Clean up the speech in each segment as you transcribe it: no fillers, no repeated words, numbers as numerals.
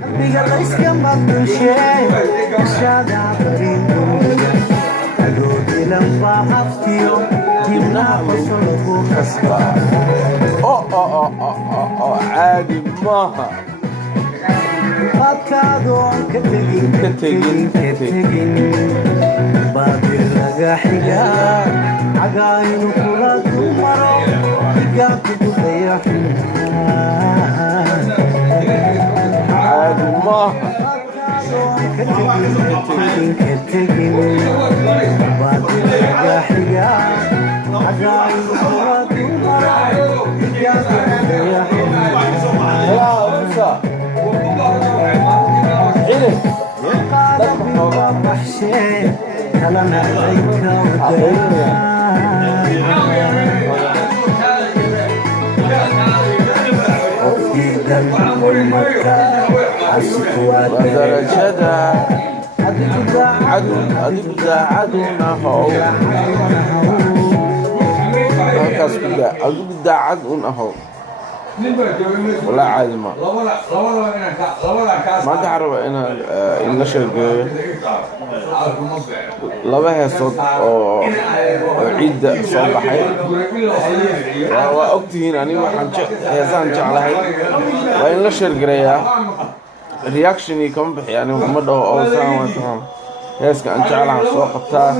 qalbiga la iskama dulshay ishada bariinduga adoodilan baa aftiyo dibnaha qosolku khasba caadi maaha qaadkaadoon ka tegin baadir laga xigaa cagaaynu kula dumaro igaabkugu dayaxun caadi maaha درجada adigu daacaduna ahow halkaas ku daa adigu daacad un ahow walaa caadi ma maanta waxaan rabaa inaan inla sheegeeyo laba heesood oo ciidda soo baxay waa ogtihiin anigu heesaan jeclahay waa in la sheergareeyaa reactionii kama bixi anigu ma dhaho heeska aan jeclahan soo qabtaa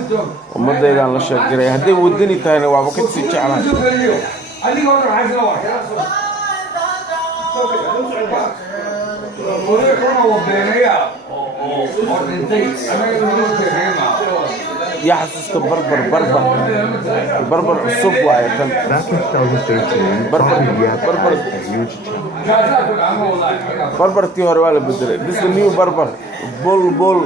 ummaddaydaan la sheergareeya hadday wadani tahayna waaba ka sii jeclahay يا حسست بربر عصب وايتن بربر تيهر ولا بدري بس نيو بربر بول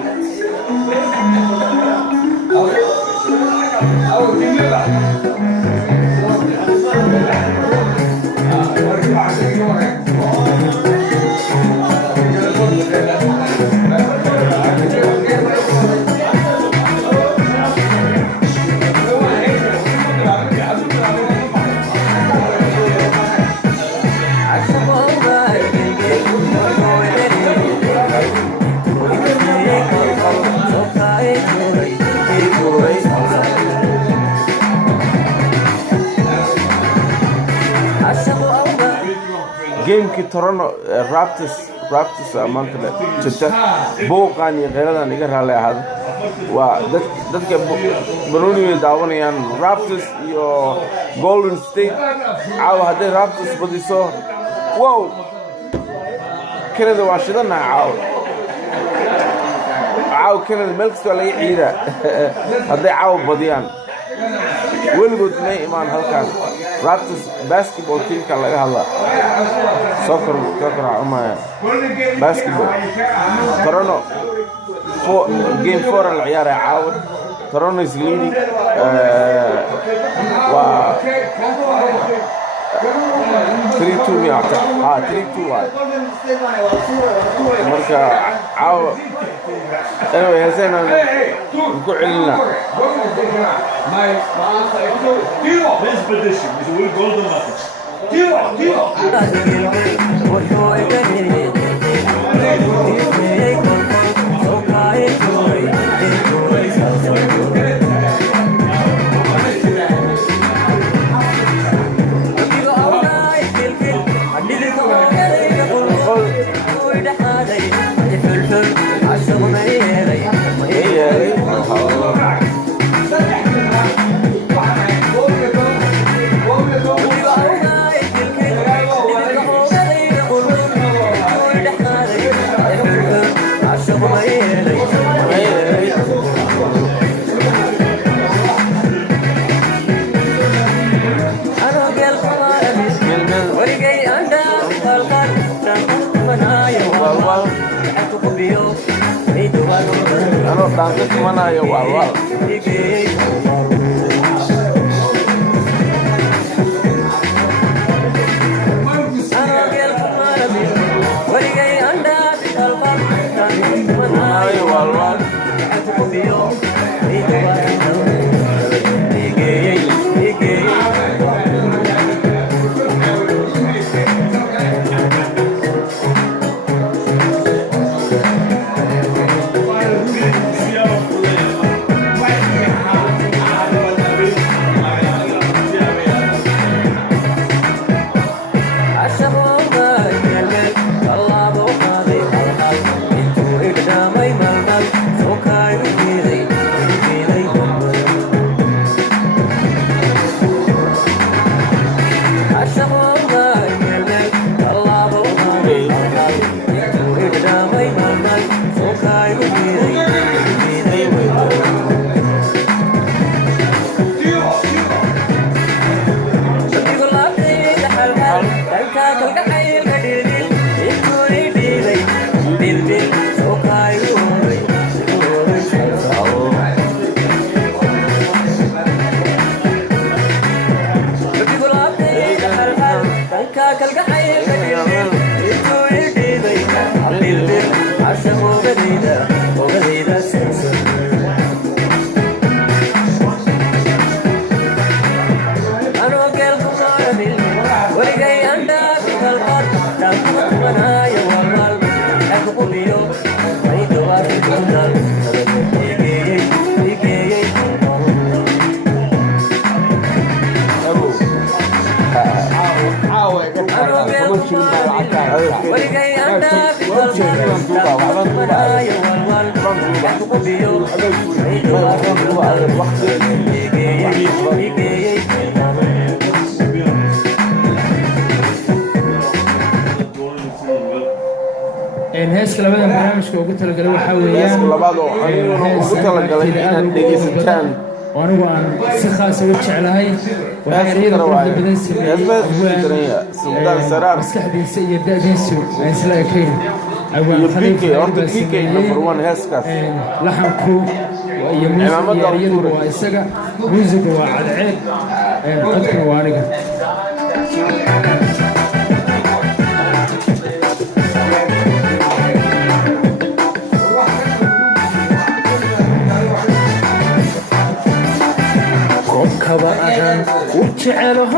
جيمكي تورونو رابتس maanta la jirta booqan iyo qeeradan iga raali ahad waa dadka Baroniga daawanayaan Raptors iyo Golden State caawa haday Raptors badiso wow Canada waa shidana caawa Canada meel kasta laga ciida haday caawa badiyaan weligood ma imaan halkan Raptors basketball team ka laga hadlaa soccer umaya basketball Toronto game 4 العيار عاود Toronto is leading 3-2 يعطي 3-2 واحد مركا عاود anyway هسينا نقول لنا This position is a golden message. Ano tangkap mana ya wal. دل عشق وغديدة سنسن أنا وقلكم عامل ولقي عندك القلب تاكمت منايا والله أكو بيوم ما يدوار في الجنال ولقي عندك القلب تاكمت منايا والله أكو بيوم ما يدوار في heeska labadan barnaamijka ugu talagalay waxaa weeyaan labaad oo ugu talagalay inaad dhegeysataan anigu aan si khaas u jeclahay waxaa ereyada quruxda badan sameeyay maskaxdiisa iyo da'diisu ay isla ekayn awaan khaliifka laxanku iyo muusiga waa isaga muusiga waa cadceed codkuna waa aniga كبأنا وجعله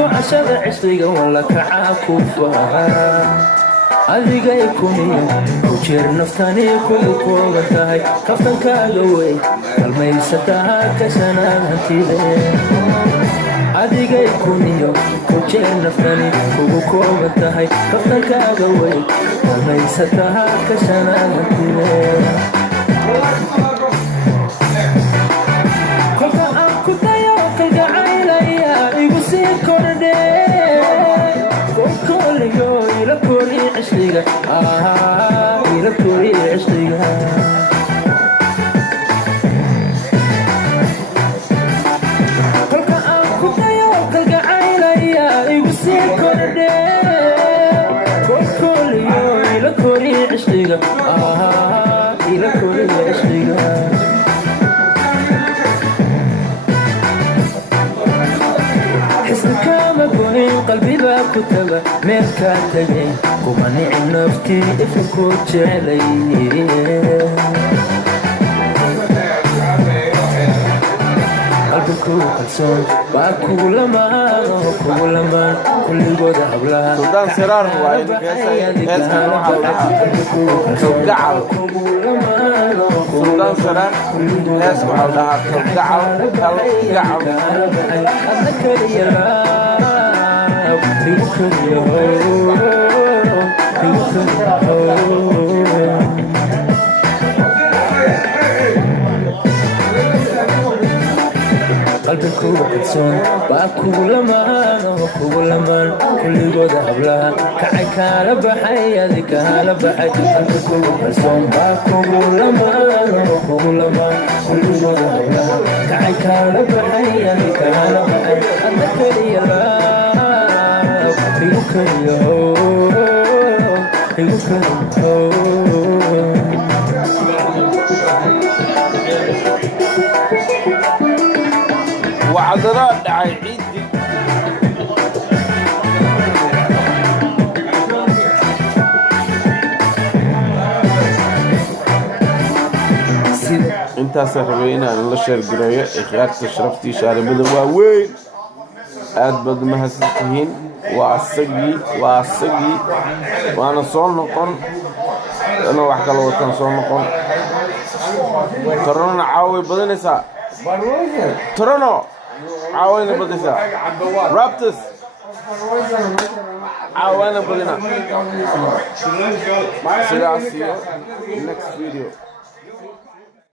وعشر عشرين ولا كعاكوفها أذيك يكوني وجر نفتني كل قوتها كفتن كالوي الميستها كسنا هتيله أذيك يكوني وجر نفتني كل قوتها كفتن كالوي الميستها كسنا هتيله إلى كوري عشقيها كلك أنكو يوم كلك عيليا يقصي كردي كل يوم إلى كوري عشقيها إلى كوري عشقيها حسنك مقوين قلبي باكتبه ميركا تجي ومنع نفتي افكو جعلي قلبك كلسون باكو لما كل الجودة حبلها سلطان سرار هو توقعوا سلطان سرار ناس وحولها توقعوا أذكر يا رب يذكر يا قلبك كلسون باكو لمان كل جودة حبلها كعي كالبحي هذيك هالبحي قلبك كلسون باكو لمان كل جودة حبلها كعي كالبحي هذيك هالبحي أذكر يا رب يذكر يا وعذراء دعي عيدي انت سربينا ان الله شير قرايه اخيار تشرفتي شاربده واوين aad bad ma hasantihiin waa asagii waana soo noqon ana wax kala watan soo noqon torona caawi badanaysaa Toronto عاونا بدينا Raptors عاونا بدينا. See you next video.